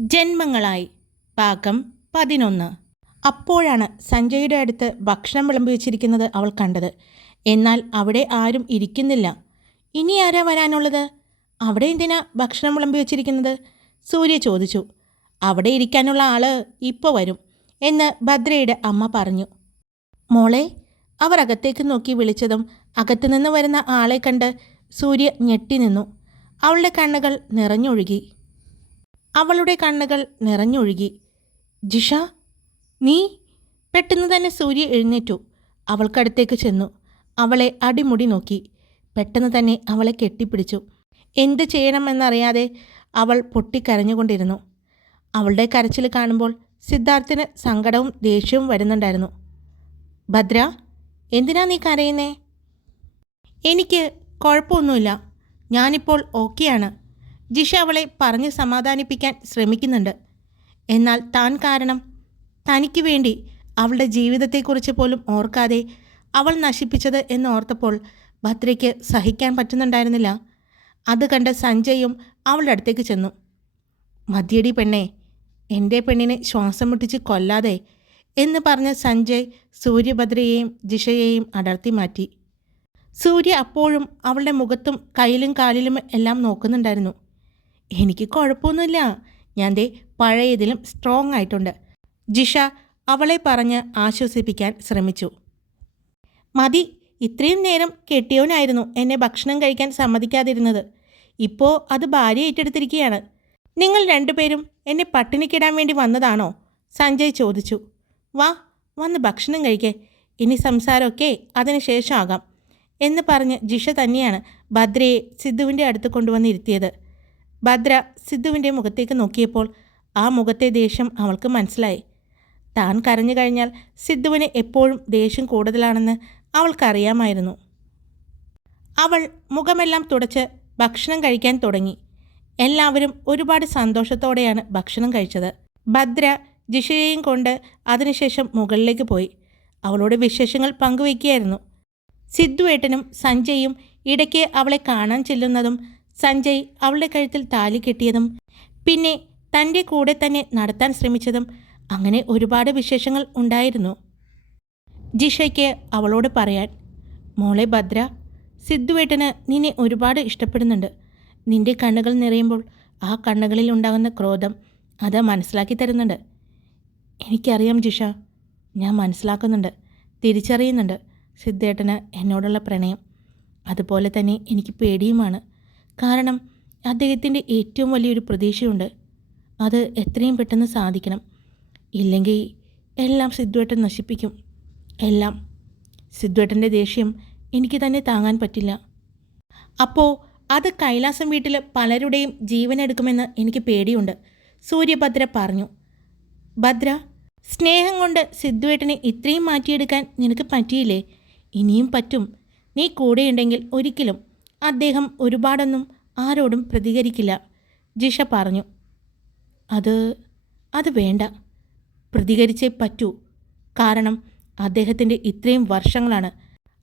ജന്മങ്ങളായി. പാകം പതിനൊന്ന്. അപ്പോഴാണ് സഞ്ജയുടെ അടുത്ത് ഭക്ഷണം വിളമ്പി വെച്ചിരിക്കുന്നത് അവൾ കണ്ടത്. എന്നാൽ അവിടെ ആരും ഇരിക്കുന്നില്ല. ഇനി ആരാ വരാനുള്ളത്? അവിടെ എന്തിനാ ഭക്ഷണം വിളമ്പി വെച്ചിരിക്കുന്നത്? സൂര്യ ചോദിച്ചു. അവിടെ ഇരിക്കാനുള്ള ആൾ ഇപ്പോൾ വരും എന്ന് ഭദ്രയുടെ അമ്മ പറഞ്ഞു. മോളെ അവർ അകത്തേക്ക് നോക്കി വിളിച്ചതും അകത്തുനിന്ന് വരുന്ന ആളെ കണ്ട് സൂര്യ ഞെട്ടി നിന്നു. അവളുടെ കണ്ണുകൾ നിറഞ്ഞൊഴുകി. അവളുടെ കണ്ണുകൾ നിറഞ്ഞൊഴുകി. ജിഷ നീ പെട്ടെന്ന് തന്നെ സൂര്യ എഴുന്നേറ്റു. അവൾക്കടുത്തേക്ക് ചെന്നു. അവളെ അടിമുടി നോക്കി. പെട്ടെന്ന് തന്നെ അവളെ കെട്ടിപ്പിടിച്ചു. എന്ത് ചെയ്യണമെന്നറിയാതെ അവൾ പൊട്ടിക്കരഞ്ഞുകൊണ്ടിരുന്നു. അവളുടെ കരച്ചിൽ കാണുമ്പോൾ സിദ്ധാർത്ഥിന് സങ്കടവും ദേഷ്യവും വരുന്നുണ്ടായിരുന്നു. ഭദ്ര എന്തിനാ നീ കരയുന്നേ? എനിക്ക് കുഴപ്പമൊന്നുമില്ല. ഞാനിപ്പോൾ ഓക്കെയാണ്. ജിഷ അവളെ പറഞ്ഞ് സമാധാനിപ്പിക്കാൻ ശ്രമിക്കുന്നുണ്ട്. എന്നാൽ താൻ കാരണം തനിക്ക് വേണ്ടി അവളുടെ ജീവിതത്തെക്കുറിച്ച് പോലും ഓർക്കാതെ അവൾ നശിപ്പിച്ചത് എന്ന് ഓർത്തപ്പോൾ ഭദ്രയ്ക്ക് സഹിക്കാൻ പറ്റുന്നുണ്ടായിരുന്നില്ല. അത് കണ്ട് സഞ്ജയും അവളുടെ അടുത്തേക്ക് ചെന്നു. മദ്യടി പെണ്ണേ എന്റെ പെണ്ണിനെ ശ്വാസം മുട്ടിച്ച് കൊല്ലാതെ എന്ന് പറഞ്ഞ സഞ്ജയ് സൂര്യഭദ്രയെയും ജിഷയെയും അടർത്തി മാറ്റി. സൂര്യ അപ്പോഴും അവളുടെ മുഖത്തും കയ്യിലും കാലിലും എല്ലാം നോക്കുന്നുണ്ടായിരുന്നു. എനിക്ക് കുഴപ്പമൊന്നുമില്ല. ഞാൻ ദേ പഴയതിലും സ്ട്രോങ് ആയിട്ടുണ്ട്. ജിഷ അവളെ പറഞ്ഞ് ആശ്വസിപ്പിക്കാൻ ശ്രമിച്ചു. മതി ഇത്രയും നേരം കെട്ടിയവനായിരുന്നു എന്നെ ഭക്ഷണം കഴിക്കാൻ സമ്മതിക്കാതിരുന്നത്. ഇപ്പോൾ അത് ഭാര്യ ഏറ്റെടുത്തിരിക്കുകയാണ്. നിങ്ങൾ രണ്ടുപേരും എന്നെ പട്ടിണിക്കിടാൻ വേണ്ടി വന്നതാണോ? സഞ്ജയ് ചോദിച്ചു. വാ വന്ന് ഭക്ഷണം കഴിക്കേ. ഇനി സംസാരമൊക്കെ അതിന് ശേഷമാകാം. എന്ന് പറഞ്ഞ് ജിഷ തന്നെയാണ് ഭദ്രയെ സിദ്ധുവിന്റെ അടുത്ത് കൊണ്ടുവന്നിരുത്തിയത് ഭദ്ര സിദ്ധുവിന്റെ മുഖത്തേക്ക് നോക്കിയപ്പോൾ ആ മുഖത്തെ ദേഷ്യം അവൾക്ക് മനസ്സിലായി. താൻ കരഞ്ഞു കഴിഞ്ഞാൽ സിദ്ധുവിന് എപ്പോഴും ദേഷ്യം കൂടുതലാണെന്ന് അവൾക്കറിയാമായിരുന്നു. അവൾ മുഖമെല്ലാം തുടച്ച് ഭക്ഷണം കഴിക്കാൻ തുടങ്ങി. എല്ലാവരും ഒരുപാട് സന്തോഷത്തോടെയാണ് ഭക്ഷണം കഴിച്ചത്. ഭദ്ര ജിഷയെയും കൊണ്ട് അതിനുശേഷം മുകളിലേക്ക് പോയി. അവളോട് വിശേഷങ്ങൾ പങ്കുവയ്ക്കുകയായിരുന്നു. സിദ്ധുവേട്ടനും സഞ്ജയും ഇടയ്ക്ക് അവളെ കാണാൻ ചെല്ലുന്നതും സഞ്ജയ് അവളുടെ കഴുത്തിൽ താലി കെട്ടിയതും പിന്നെ തന്റെ കൂടെ തന്നെ നടത്താൻ ശ്രമിച്ചതും അങ്ങനെ ഒരുപാട് വിശേഷങ്ങൾ ഉണ്ടായിരുന്നു. ജിഷയ്ക്ക് അവളോട് പറയാൻ മോളെ ഭദ്ര സിദ്ധുവേട്ടന് നിന്നെ ഒരുപാട് ഇഷ്ടപ്പെടുന്നുണ്ട്. നിന്റെ കണ്ണുകൾ നിറയുമ്പോൾ ആ കണ്ണുകളിൽ ഉണ്ടാകുന്ന ക്രോധം അത് മനസ്സിലാക്കി തരുന്നുണ്ട്. എനിക്കറിയാം ജിഷ ഞാൻ മനസ്സിലാക്കുന്നുണ്ട് തിരിച്ചറിയുന്നുണ്ട് സിദ്ധേട്ടന് എന്നോടുള്ള പ്രണയം. അതുപോലെ തന്നെ എനിക്ക് പേടിയുമാണ്. കാരണം അദ്ദേഹത്തിന്റെ ഏറ്റവും വലിയൊരു പ്രതീക്ഷയുണ്ട്. അത് എത്രയും പെട്ടെന്ന് സാധിക്കണം. ഇല്ലെങ്കിൽ എല്ലാം സിദ്ധുവേട്ടൻ നശിപ്പിക്കും. എല്ലാം. സിദ്ധുവേട്ടന്റെ ദേഷ്യം എനിക്ക് തന്നെ താങ്ങാൻ പറ്റില്ല. അപ്പോൾ അത് കൈലാസം വീട്ടിൽ പലരുടെയും ജീവനെടുക്കുമെന്ന് എനിക്ക് പേടിയുണ്ട്. സൂര്യഭദ്ര പറഞ്ഞു. ഭദ്ര സ്നേഹം കൊണ്ട് സിദ്ധുവേട്ടനെ ഇത്രയും മാറ്റിയെടുക്കാൻ നിനക്ക് പറ്റിയില്ലേ? ഇനിയും പറ്റും. നീ കൂടെയുണ്ടെങ്കിൽ ഒരിക്കലും അദ്ദേഹം ഒരുപാടൊന്നും ആരോടും പ്രതികരിക്കില്ല. ജിഷ പറഞ്ഞു അത് അത് വേണ്ട. പ്രതികരിച്ചേ പറ്റൂ. കാരണം അദ്ദേഹത്തിന്റെ ഇത്രയും വർഷങ്ങളാണ്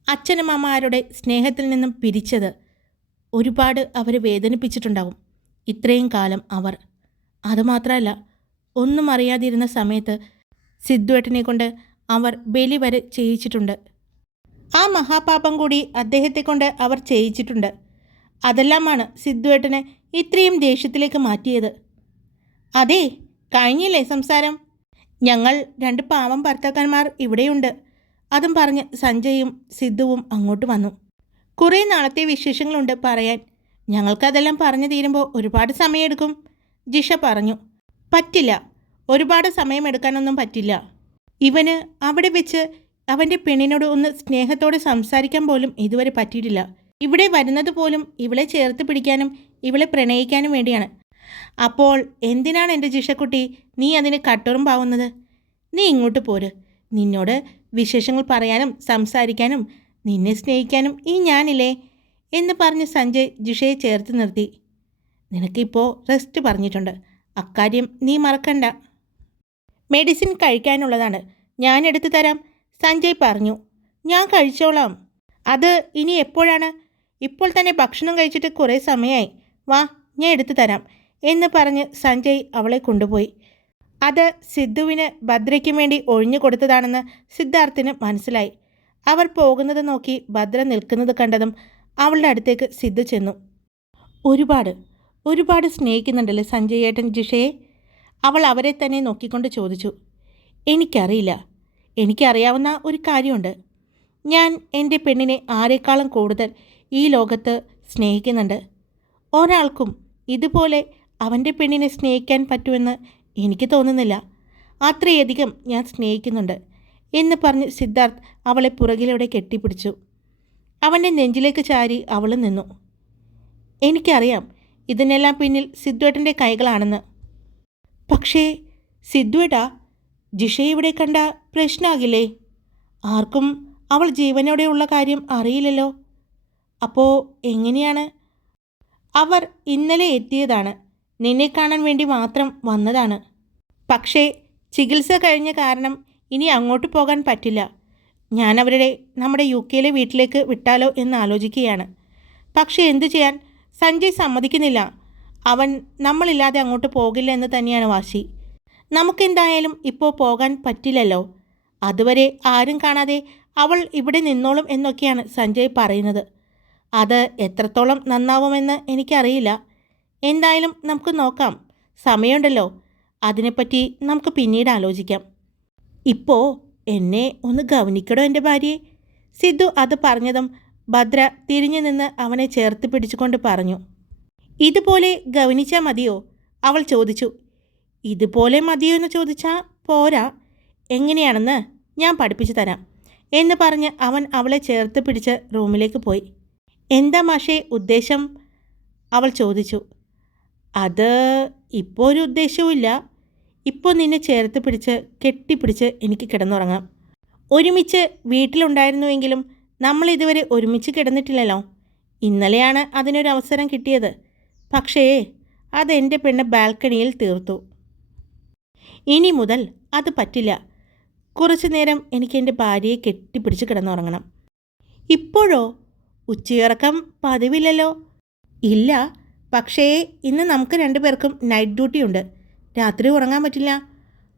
അച്ഛനമ്മമാരുടെ സ്നേഹത്തിൽ നിന്നും പിരിച്ചത്. ഒരുപാട് അവരെ വേദനിപ്പിച്ചിട്ടുണ്ടാവും. ഇത്രയും കാലം അവർ. അതുമാത്രമല്ല ഒന്നും അറിയാതിരുന്ന സമയത്ത് സിദ്ധുവേട്ടനെ കൊണ്ട് അവർ ബലി വരെ ചെയ്യിച്ചിട്ടുണ്ട്. ആ മഹാപാപം കൂടി അദ്ദേഹത്തെ കൊണ്ട് അവർ ചെയ്യിച്ചിട്ടുണ്ട്. അതെല്ലാമാണ് സിദ്ധുവേട്ടനെ ഇത്രയും ദേഷ്യത്തിലേക്ക് മാറ്റിയത്. അതെ കഴിഞ്ഞില്ലേ സംസാരം? ഞങ്ങൾ രണ്ട് പാവം ഭർത്താക്കന്മാർ ഇവിടെയുണ്ട്. അതും പറഞ്ഞ് സഞ്ജയും സിദ്ധുവും അങ്ങോട്ട് വന്നു. കുറേ നാളത്തെ വിശേഷങ്ങളുണ്ട് പറയാൻ. ഞങ്ങൾക്കതെല്ലാം പറഞ്ഞു തീരുമ്പോൾ ഒരുപാട് സമയമെടുക്കും ജിഷ പറഞ്ഞു. പറ്റില്ല ഒരുപാട് സമയമെടുക്കാനൊന്നും പറ്റില്ല. ഇവന് അവിടെ വെച്ച് അവന്റെ പെണ്ണിനോട് ഒന്ന് സ്നേഹത്തോടെ സംസാരിക്കാൻ പോലും ഇതുവരെ പറ്റിയിട്ടില്ല. ഇവിടെ വരുന്നത് പോലും ഇവളെ ചേർത്ത് പിടിക്കാനും ഇവളെ പ്രണയിക്കാനും വേണ്ടിയാണ്. അപ്പോൾ എന്തിനാണ് എന്റെ ജിഷക്കുട്ടി നീ അതിന് കട്ടുറുമ്പാവുന്നത്? നീ ഇങ്ങോട്ട് പോര്. നിന്നോട് വിശേഷങ്ങൾ പറയാനും സംസാരിക്കാനും നിന്നെ സ്നേഹിക്കാനും ഈ ഞാനില്ലേ എന്ന് പറഞ്ഞ് സഞ്ജയ് ജിഷയെ ചേർത്ത് നിർത്തി. നിനക്കിപ്പോൾ റെസ്റ്റ് പറഞ്ഞിട്ടുണ്ട്. അക്കാര്യം നീ മറക്കണ്ട. മെഡിസിൻ കഴിക്കാനുള്ളതാണ്. ഞാൻ എടുത്തു തരാം. സഞ്ജയ് പറഞ്ഞു ഞാൻ കഴിച്ചോളാം. അത് ഇനി എപ്പോഴാണ്? ഇപ്പോൾ തന്നെ ഭക്ഷണം കഴിച്ചിട്ട് കുറേ സമയമായി വാ ഞാൻ എടുത്തു തരാം എന്ന് പറഞ്ഞ് സഞ്ജയ് അവളെ കൊണ്ടുപോയി. അത് സിദ്ധുവിന് ഭദ്രയ്ക്കും വേണ്ടി ഒഴിഞ്ഞു കൊടുത്തതാണെന്ന് സിദ്ധാർത്ഥിന് മനസ്സിലായി. അവർ പോകുന്നത് നോക്കി ഭദ്ര നിൽക്കുന്നത് കണ്ടതും അവളുടെ അടുത്തേക്ക് സിദ്ധു ചെന്നു. ഒരുപാട് ഒരുപാട് സ്നേഹിക്കുന്നുണ്ടല്ലേ സഞ്ജയ് ഏട്ടൻ ജിഷയെ? അവൾ അവരെ തന്നെ നോക്കിക്കൊണ്ട് ചോദിച്ചു. എനിക്കറിയില്ല. എനിക്കറിയാവുന്ന ഒരു കാര്യമുണ്ട്. ഞാൻ എന്റെ പെണ്ണിനെ ആരെക്കാളും കൂടുതൽ ഈ ലോകത്ത് സ്നേഹിക്കുന്നുണ്ട്. ഒരാൾക്കും ഇതുപോലെ അവന്റെ പെണ്ണിനെ സ്നേഹിക്കാൻ പറ്റുമെന്ന് എനിക്ക് തോന്നുന്നില്ല. അത്രയധികം ഞാൻ സ്നേഹിക്കുന്നുണ്ട് എന്ന് പറഞ്ഞ് സിദ്ധാർത്ഥ് അവളെ പുറകിലൂടെ കെട്ടിപ്പിടിച്ചു. അവന്റെ നെഞ്ചിലേക്ക് ചാരി അവൾ നിന്നു. എനിക്കറിയാം ഇതിനെല്ലാം പിന്നിൽ സിദ്ധുവേട്ടന്റെ കൈകളാണെന്ന്. പക്ഷേ സിദ്ധുവേട്ടാ ജിഷയെ ഇവിടെ കണ്ട പ്രശ്നമാകില്ലേ ആർക്കും അവൾ ജീവനോടെയുള്ള കാര്യം അറിയില്ലല്ലോ. അപ്പോൾ എങ്ങനെയാണ്? അവർ ഇന്നലെ എത്തിയതാണ്. നിന്നെ കാണാൻ വേണ്ടി മാത്രം വന്നതാണ്. പക്ഷേ ചികിത്സ കഴിഞ്ഞ കാരണം ഇനി അങ്ങോട്ട് പോകാൻ പറ്റില്ല. ഞാൻ അവരുടെ നമ്മുടെ യു കെയിലെ വീട്ടിലേക്ക് വിട്ടാലോ എന്ന് ആലോചിക്കുകയാണ്. പക്ഷേ എന്തു ചെയ്യാൻ? സഞ്ജയ് സമ്മതിക്കുന്നില്ല. അവൻ നമ്മളില്ലാതെ അങ്ങോട്ട് പോകില്ല എന്ന് തന്നെയാണ് വാശി. നമുക്കെന്തായാലും ഇപ്പോൾ പോകാൻ പറ്റില്ലല്ലോ. അതുവരെ ആരും കാണാതെ അവൾ ഇവിടെ നിന്നോളും എന്നൊക്കെയാണ് സഞ്ജയ് പറയുന്നത്. അത് എത്രത്തോളം നന്നാവുമെന്ന് എനിക്കറിയില്ല. എന്തായാലും നമുക്ക് നോക്കാം. സമയമുണ്ടല്ലോ. അതിനെപ്പറ്റി നമുക്ക് പിന്നീട് ആലോചിക്കാം. ഇപ്പോൾ എന്നെ ഒന്ന് ഗവനിക്കടോ എന്റെ ഭാര്യയെ? സിദ്ധു അത് പറഞ്ഞതും ഭദ്ര തിരിഞ്ഞു നിന്ന് അവനെ ചേർത്ത് പിടിച്ചുകൊണ്ട് പറഞ്ഞു. ഇതുപോലെ ഗവനിച്ചാൽ മതിയോ? അവൾ ചോദിച്ചു. ഇതുപോലെ മതിയോ എന്ന് ചോദിച്ചാൽ പോരാ. എങ്ങനെയാണെന്ന് ഞാൻ പഠിപ്പിച്ചു തരാം എന്ന് പറഞ്ഞ് അവൻ അവളെ ചേർത്ത് പിടിച്ച് റൂമിലേക്ക് പോയി. എന്താ മാഷേ ഉദ്ദേശം? അവൾ ചോദിച്ചു. അത് ഇപ്പോൾ ഒരു ഉദ്ദേശവുമില്ല ഇപ്പോൾ നിന്നെ ചേർത്ത് പിടിച്ച് കെട്ടിപ്പിടിച്ച് എനിക്ക് കിടന്നുറങ്ങാം. ഒരുമിച്ച് വീട്ടിലുണ്ടായിരുന്നുവെങ്കിലും നമ്മൾ ഇതുവരെ ഒരുമിച്ച് കിടന്നിട്ടില്ലല്ലോ. ഇന്നലെയാണ് അതിനൊരു അവസരം കിട്ടിയത്. പക്ഷേ അതെന്റെ പെണ്ണ് ബാൽക്കണിയിൽ തീർത്തു. ഇനി മുതൽ അത് പറ്റില്ല. കുറച്ചു നേരം എനിക്ക് എന്റെ ഭാര്യയെ കെട്ടിപ്പിടിച്ച് കിടന്നുറങ്ങണം. ഇപ്പോഴോ? ഉച്ചയിറക്കം പതിവില്ലല്ലോ. ഇല്ല പക്ഷേ ഇന്ന് നമുക്ക് രണ്ടുപേർക്കും നൈറ്റ് ഡ്യൂട്ടി ഉണ്ട്. രാത്രി ഉറങ്ങാൻ പറ്റില്ല.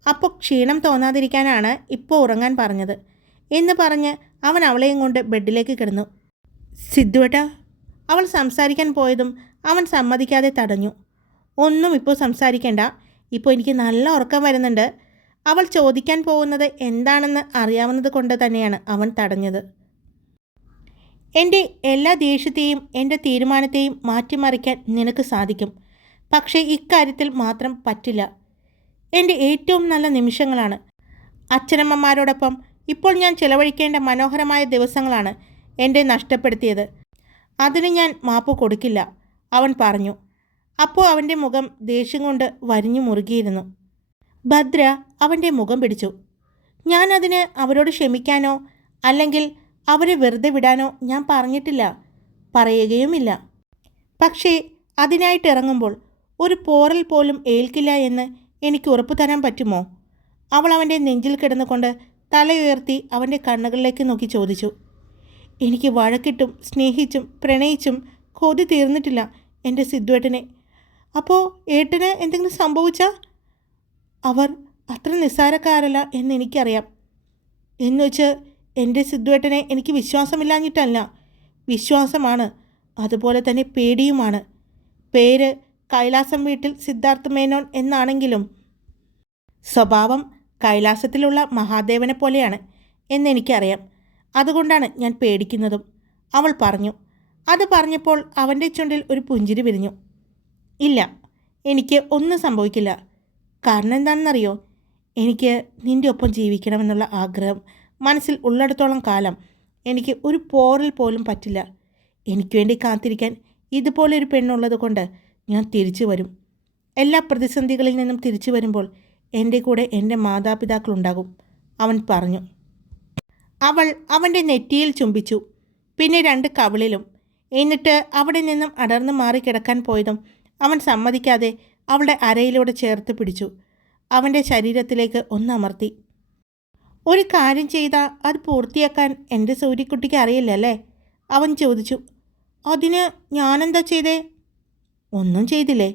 അപ്പോൾ ക്ഷീണം തോന്നാതിരിക്കാനാണ് ഇപ്പോൾ ഉറങ്ങാൻ പറഞ്ഞത് എന്ന് പറഞ്ഞ് അവൻ അവളെയും കൊണ്ട് ബെഡിലേക്ക് കിടന്നു. സിദ്ധുവേട്ടാ അവൾ സംസാരിക്കാൻ പോയതും അവൻ സമ്മതിക്കാതെ തടഞ്ഞു. ഒന്നും ഇപ്പോൾ സംസാരിക്കേണ്ട. ഇപ്പോൾ എനിക്ക് നല്ല ഉറക്കം വരുന്നുണ്ട്. അവൾ ചോദിക്കാൻ പോകുന്നത് എന്താണെന്ന് അറിയാവുന്നത് കൊണ്ട് തന്നെയാണ് അവൻ തടഞ്ഞത്. എന്റെ എല്ലാ ദേഷ്യത്തെയും എന്റെ തീരുമാനത്തെയും മാറ്റിമറിക്കാൻ നിനക്ക് സാധിക്കും. പക്ഷേ ഇക്കാര്യത്തിൽ മാത്രം പറ്റില്ല. എന്റെ ഏറ്റവും നല്ല നിമിഷങ്ങളാണ്. അച്ഛനമ്മമാരോടൊപ്പം ഇപ്പോൾ ഞാൻ ചിലവഴിക്കേണ്ട മനോഹരമായ ദിവസങ്ങളാണ് എന്റെ നഷ്ടപ്പെടുത്തിയത്. അതിന് ഞാൻ മാപ്പ് കൊടുക്കില്ല അവൻ പറഞ്ഞു. അപ്പോൾ അവന്റെ മുഖം ദേഷ്യം കൊണ്ട് വരിഞ്ഞു മുറുകിയിരുന്നു. ഭദ്ര അവന്റെ മുഖം പിടിച്ചു. ഞാൻ അതിന് അവരോട് ക്ഷമിക്കാനോ അല്ലെങ്കിൽ അവരെ വെറുതെ വിടാനോ ഞാൻ പറഞ്ഞിട്ടില്ല പറയുകയുമില്ല. പക്ഷേ അതിനായിട്ട് ഇറങ്ങുമ്പോൾ ഒരു പോറൽ പോലും ഏൽക്കില്ല എന്ന് എനിക്ക് ഉറപ്പു തരാൻ പറ്റുമോ? അവൾ അവന്റെ നെഞ്ചിൽ കിടന്നുകൊണ്ട് തലയുയർത്തി അവന്റെ കണ്ണുകളിലേക്ക് നോക്കി ചോദിച്ചു. എനിക്ക് വഴക്കിട്ടും സ്നേഹിച്ചും പ്രണയിച്ചും കൊതി തീർന്നിട്ടില്ല എന്റെ സിദ്ധുവേട്ടനെ. അപ്പോൾ ഏട്ടന് എന്തെങ്കിലും സംഭവിച്ചാൽ അവർ അത്ര നിസ്സാരക്കാരല്ല എന്ന് എനിക്കറിയാം. എന്നുവെച്ച് എന്റെ സിദ്ധുവേട്ടനെ എനിക്ക് വിശ്വാസമില്ലാഞ്ഞിട്ടല്ല. വിശ്വാസമാണ്. അതുപോലെ തന്നെ പേടിയുമാണ്. പേര് കൈലാസം വീട്ടിൽ സിദ്ധാർത്ഥ മേനോൻ എന്നാണെങ്കിലും സ്വഭാവം കൈലാസത്തിലുള്ള മഹാദേവനെ പോലെയാണ് എന്നെനിക്കറിയാം. അതുകൊണ്ടാണ് ഞാൻ പേടിക്കുന്നതും. അവൾ പറഞ്ഞു. അത് പറഞ്ഞപ്പോൾ അവന്റെ ചുണ്ടിൽ ഒരു പുഞ്ചിരി വിരിഞ്ഞു. ഇല്ല. എനിക്ക് ഒന്നും സംഭവിക്കില്ല. കാരണം എന്താണെന്നറിയോ? എനിക്ക് നിന്റെ ഒപ്പം ജീവിക്കണമെന്നുള്ള ആഗ്രഹം മനസ്സിൽ ഉള്ളിടത്തോളം കാലം എനിക്ക് ഒരു പോറൽ പോലും പറ്റില്ല. എനിക്ക് വേണ്ടി കാത്തിരിക്കാൻ ഇതുപോലൊരു പെണ്ണുള്ളത് കൊണ്ട് ഞാൻ തിരിച്ചു വരും. എല്ലാ പ്രതിസന്ധികളിൽ നിന്നും തിരിച്ചു വരുമ്പോൾ എന്റെ കൂടെ എന്റെ മാതാപിതാക്കളുണ്ടാകും അവൻ പറഞ്ഞു. അവൾ അവന്റെ നെറ്റിയിൽ ചുംബിച്ചു. പിന്നെ രണ്ട് കവിളിലും. എന്നിട്ട് അവിടെ നിന്നും അടർന്നു മാറി കിടക്കാൻ പോയതും അവൻ സമ്മതിക്കാതെ അവളുടെ അരയിലൂടെ ചേർത്ത് പിടിച്ചു. അവന്റെ ശരീരത്തിലേക്ക് ഒന്നമർത്തി. ഒരു കാര്യം ചെയ്താൽ അത് പൂർത്തിയാക്കാൻ എന്റെ സൂര്യക്കുട്ടിക്ക് അറിയില്ലല്ലേ? അവൻ ചോദിച്ചു. അതിന് ഞാനെന്താ ചെയ്തേ? ഒന്നും ചെയ്തില്ലേ.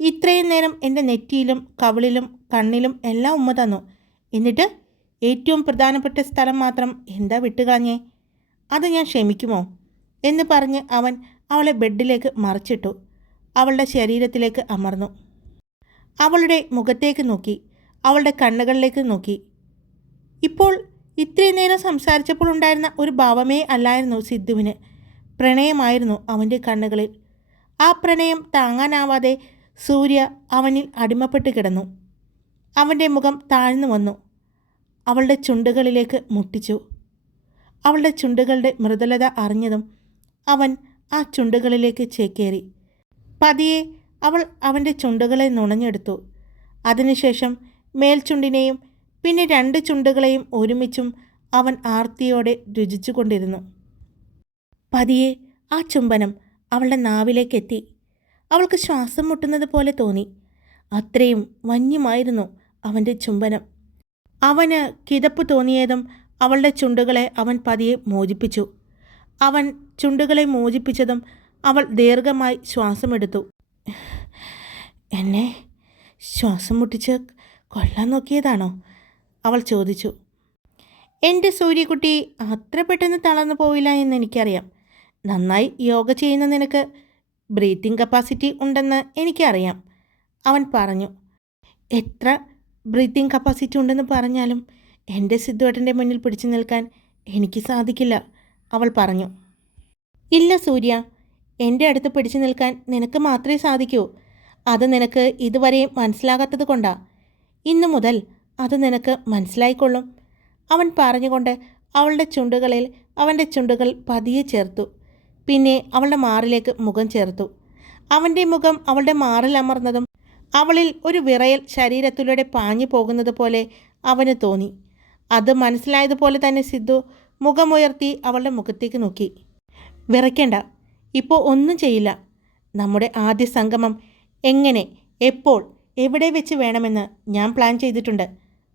ഇത്രയും നേരം എന്റെ നെറ്റിയിലും കവിളിലും കണ്ണിലും എല്ലാം ഉമ്മ തന്നു. എന്നിട്ട് ഏറ്റവും പ്രധാനപ്പെട്ട സ്ഥലം മാത്രം എന്താ വിട്ടുകളഞ്ഞേ? അത് ഞാൻ ക്ഷമിക്കുമോ? എന്ന് പറഞ്ഞ് അവൻ അവളെ ബെഡിലേക്ക് മറിച്ചിട്ടു. അവളുടെ ശരീരത്തിലേക്ക് അമർന്നു. അവളുടെ മുഖത്തേക്ക് നോക്കി. അവളുടെ കണ്ണുകളിലേക്ക് നോക്കി. ഇപ്പോൾ ഇത്രയും നേരം സംസാരിച്ചപ്പോൾ ഉണ്ടായിരുന്ന ഒരു ഭാവമേ അല്ലായിരുന്നു സിദ്ധുവിന്. പ്രണയമായിരുന്നു അവന്റെ കണ്ണുകളിൽ. ആ പ്രണയം താങ്ങാനാവാതെ സൂര്യ അവനിൽ അടിമപ്പെട്ട് കിടന്നു. അവന്റെ മുഖം താഴ്ന്നു വന്നു. അവളുടെ ചുണ്ടുകളിലേക്ക് മുട്ടിച്ചു. അവളുടെ ചുണ്ടുകളുടെ മൃദുലത അറിഞ്ഞതും അവൻ ആ ചുണ്ടുകളിലേക്ക് ചേക്കേറി. പതിയെ അവൾ അവന്റെ ചുണ്ടുകളെ നുണഞ്ഞെടുത്തു. അതിനുശേഷം മേൽചുണ്ടിനെയും പിന്നെ രണ്ട് ചുണ്ടുകളെയും ഒരുമിച്ചും അവൻ ആർത്തിയോടെ രുചിച്ചുകൊണ്ടിരുന്നു. പതിയെ ആ ചുംബനം അവളുടെ നാവിലേക്കെത്തി. അവൾക്ക് ശ്വാസം മുട്ടുന്നത് പോലെ തോന്നി. അത്രയും വന്യമായിരുന്നു അവന്റെ ചുംബനം. അവന് കിതപ്പ് തോന്നിയതും അവളുടെ ചുണ്ടുകളെ അവൻ പതിയെ മോചിപ്പിച്ചു. അവൻ ചുണ്ടുകളെ മോചിപ്പിച്ചതും അവൾ ദീർഘമായി ശ്വാസമെടുത്തു. എന്നെ ശ്വാസം മുട്ടിച്ച് കൊല്ലാൻ നോക്കിയതാണോ? അവൾ ചോദിച്ചു. എന്റെ സൂര്യകുട്ടി അത്ര പെട്ടെന്ന് തളർന്നു പോയില്ല എന്ന് എനിക്കറിയാം. നന്നായി യോഗ ചെയ്യുന്ന നിനക്ക് ബ്രീത്തിങ് കപ്പാസിറ്റി ഉണ്ടെന്ന് എനിക്കറിയാം അവൻ പറഞ്ഞു. എത്ര ബ്രീത്തിങ് കപ്പാസിറ്റി ഉണ്ടെന്ന് പറഞ്ഞാലും എന്റെ സിദ്ധുവേട്ടന്റെ മുന്നിൽ പിടിച്ചു നിൽക്കാൻ എനിക്ക് സാധിക്കില്ല അവൾ പറഞ്ഞു. ഇല്ല സൂര്യ എന്റെ അടുത്ത് പിടിച്ചു നിൽക്കാൻ നിനക്ക് മാത്രമേ സാധിക്കൂ. അത് നിനക്ക് ഇതുവരെയും മനസ്സിലാകാത്തത് കൊണ്ടാ. ഇന്നു മുതൽ അത് നിനക്ക് മനസ്സിലായിക്കൊള്ളും. അവൻ പറഞ്ഞുകൊണ്ട് അവളുടെ ചുണ്ടുകളിൽ അവന്റെ ചുണ്ടുകൾ പതിയെ ചേർത്തു. പിന്നെ അവളുടെ മാറിലേക്ക് മുഖം ചേർത്തു. അവന്റെ മുഖം അവളുടെ മാറിൽ അമർന്നതും അവളിൽ ഒരു വിറയൽ ശരീരത്തിലൂടെ പാഞ്ഞു പോകുന്നത് പോലെ അവന് തോന്നി. അത് മനസ്സിലായതുപോലെ തന്നെ സിദ്ധു മുഖമുയർത്തി അവളുടെ മുഖത്തേക്ക് നോക്കി. വിറയ്ക്കണ്ട. ഇപ്പോൾ ഒന്നും ചെയ്യില്ല. നമ്മുടെ ആദ്യ സംഗമം എങ്ങനെ എപ്പോൾ എവിടെ വെച്ച് വേണമെന്ന് ഞാൻ പ്ലാൻ ചെയ്തിട്ടുണ്ട്.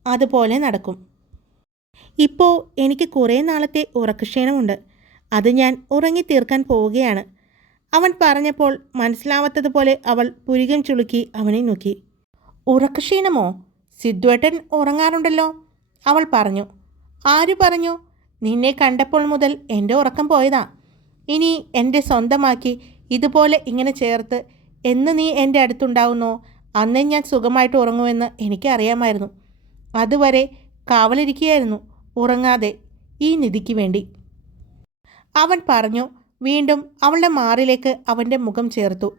അതുപോലെ നടക്കും. ഇപ്പോൾ എനിക്ക് കുറേ നാളത്തെ ഉറക്കക്ഷീണമുണ്ട്. അത് ഞാൻ ഉറങ്ങി തീർക്കാൻ പോവുകയാണ്. അവൻ പറഞ്ഞപ്പോൾ മനസ്സിലാവാത്തതുപോലെ അവൾ പുരികം ചുളുക്കി അവനെ നോക്കി. ഉറക്കക്ഷീണമോ? സിദ്ധുവേട്ടൻ ഉറങ്ങാറുണ്ടല്ലോ അവൾ പറഞ്ഞു. ആര് പറഞ്ഞു? നിന്നെ കണ്ടപ്പോൾ മുതൽ എന്റെ ഉറക്കം പോയതാ. ഇനി എന്റെ സ്വന്തമാക്കി ഇതുപോലെ ഇങ്ങനെ ചേർത്ത് എന്ന് നീ എന്റെ അടുത്തുണ്ടാവുന്നോ? അന്നേ ഞാൻ സുഖമായിട്ട് ഉറങ്ങുമെന്ന് എനിക്കറിയാമായിരുന്നു. അതുവരെ കാവലിരിക്കുകയായിരുന്നു. ഉറങ്ങാതെ ഈ നിധിക്ക് വേണ്ടി. അവൻ പറഞ്ഞു വീണ്ടും അവളുടെ മാറിലേക്ക് അവന്റെ മുഖം ചേർത്തു.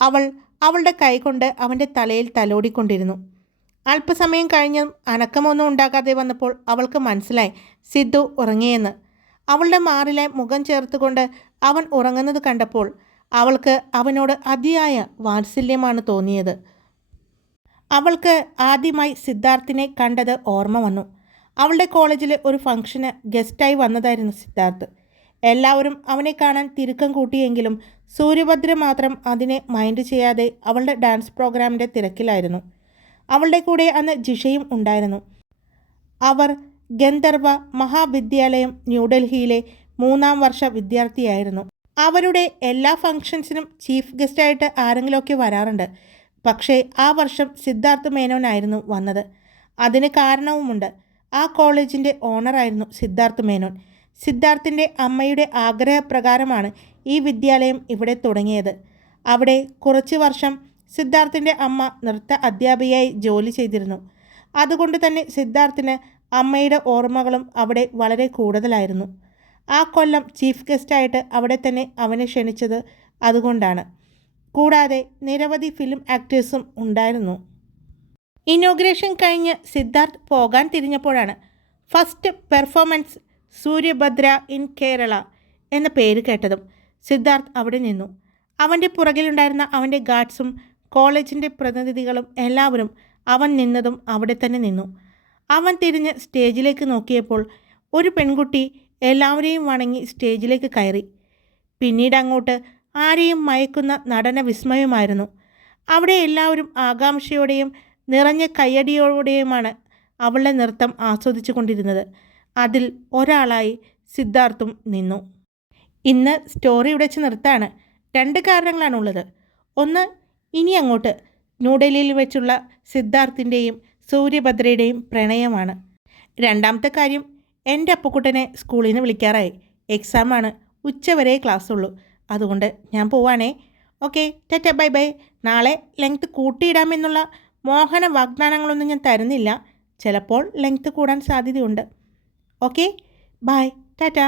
അവൾ അവളുടെ കൈകൊണ്ട് അവന്റെ തലയിൽ തലോടിക്കൊണ്ടിരുന്നു. അല്പസമയം കഴിഞ്ഞും അനക്കമൊന്നും ഉണ്ടാകാതെ വന്നപ്പോൾ അവൾക്ക് മനസ്സിലായി സിദ്ധു ഉറങ്ങിയെന്ന്. അവളുടെ മാറിലെ മുഖം ചേർത്തുകൊണ്ട് അവൻ ഉറങ്ങുന്നത് കണ്ടപ്പോൾ അവൾക്ക് അവനോട് അതിയായ വാത്സല്യമാണ് തോന്നിയത്. അവൾക്ക് ആദ്യമായി സിദ്ധാർത്ഥിനെ കണ്ടത് ഓർമ്മ വന്നു. അവളുടെ കോളേജിലെ ഒരു ഫംഗ്ഷന് ഗസ്റ്റായി വന്നതായിരുന്നു സിദ്ധാർത്ഥ്. എല്ലാവരും അവനെ കാണാൻ തിരുക്കം കൂട്ടിയെങ്കിലും സൂര്യഭദ്ര മാത്രം അതിനെ മൈൻഡ് ചെയ്യാതെ അവളുടെ ഡാൻസ് പ്രോഗ്രാമിന്റെ തിരക്കിലായിരുന്നു. അവളുടെ കൂടെ അന്ന് ജിഷയും ഉണ്ടായിരുന്നു. അവർ ഗന്ധർവ മഹാവിദ്യാലയം ന്യൂഡൽഹിയിലെ മൂന്നാം വർഷ വിദ്യാർത്ഥിയായിരുന്നു. അവരുടെ എല്ലാ ഫംഗ്ഷൻസിനും ചീഫ് ഗസ്റ്റായിട്ട് ആരെങ്കിലുമൊക്കെ വരാറുണ്ട്. പക്ഷേ ആ വർഷം സിദ്ധാർത്ഥ് മേനോനായിരുന്നു വന്നത്. അതിന് കാരണവുമുണ്ട്. ആ കോളേജിന്റെ ഓണറായിരുന്നു സിദ്ധാർത്ഥ് മേനോൻ. സിദ്ധാർത്ഥിന്റെ അമ്മയുടെ ആഗ്രഹപ്രകാരമാണ് ഈ വിദ്യാലയം ഇവിടെ തുടങ്ങിയത്. അവിടെ കുറച്ച് വർഷം സിദ്ധാർത്ഥിന്റെ അമ്മ നൃത്ത അധ്യാപികയായി ജോലി ചെയ്തിരുന്നു. അതുകൊണ്ട് തന്നെ സിദ്ധാർത്ഥിന് അമ്മയുടെ ഓർമ്മകളും അവിടെ വളരെ കൂടുതലായിരുന്നു. ആ കൊല്ലം ചീഫ് ഗസ്റ്റായിട്ട് അവിടെ തന്നെ അവനെ ക്ഷണിച്ചത് അതുകൊണ്ടാണ്. കൂടാതെ നിരവധി ഫിലിം ആക്ടേഴ്സും ഉണ്ടായിരുന്നു. ഇനോഗ്രേഷൻ കഴിഞ്ഞ് സിദ്ധാർത്ഥ് പോകാൻ തിരിഞ്ഞപ്പോഴാണ് first performance Suryabhadra in Kerala എന്ന പേര് കേട്ടതും സിദ്ധാർത്ഥ് അവിടെ നിന്നു. അവന്റെ പുറകിലുണ്ടായിരുന്ന അവന്റെ ഗാർഡ്സും കോളേജിന്റെ പ്രതിനിധികളും എല്ലാവരും അവൻ നിന്നതും അവിടെ തന്നെ നിന്നു. അവൻ തിരിഞ്ഞ് സ്റ്റേജിലേക്ക് നോക്കിയപ്പോൾ ഒരു പെൺകുട്ടി എല്ലാവരെയും വണങ്ങി സ്റ്റേജിലേക്ക് കയറി. പിന്നീട് അങ്ങോട്ട് ആരെയും മയക്കുന്ന നടന വിസ്മയമായിരുന്നു. അവിടെ എല്ലാവരും ആകാംക്ഷയോടെയും നിറഞ്ഞ കയ്യടിയോടെയുമാണ് അവളുടെ നൃത്തം ആസ്വദിച്ചു കൊണ്ടിരുന്നത് അതിൽ ഒരാളായി സിദ്ധാർത്ഥും നിന്നു. ഇന്ന് സ്റ്റോറി ഉടച്ച് നിർത്താണ്. രണ്ട് കാരണങ്ങളാണുള്ളത്. ഒന്ന് ഇനി അങ്ങോട്ട് ന്യൂഡൽഹിയിൽ വെച്ചുള്ള സിദ്ധാർത്ഥിന്റെയും സൂര്യഭദ്രയുടെയും പ്രണയമാണ്. രണ്ടാമത്തെ കാര്യം എന്റെ അപ്പക്കുട്ടനെ സ്കൂളിൽ നിന്ന് വിളിക്കാറായി. എക്സാമാണ് ഉച്ചവരെ ക്ലാസ് ഉള്ളൂ അതുകൊണ്ട് ഞാൻ പോവാണേ. Okay tata bye bye. നാളെ ലെങ്ത് കൂട്ടിയിടാമെന്നുള്ള മോഹന വാഗ്ദാനങ്ങളൊന്നും ഞാൻ തരുന്നില്ല. ചിലപ്പോൾ ലെങ്ത് കൂടാൻ സാധ്യതയുണ്ട്. Okay bye tata.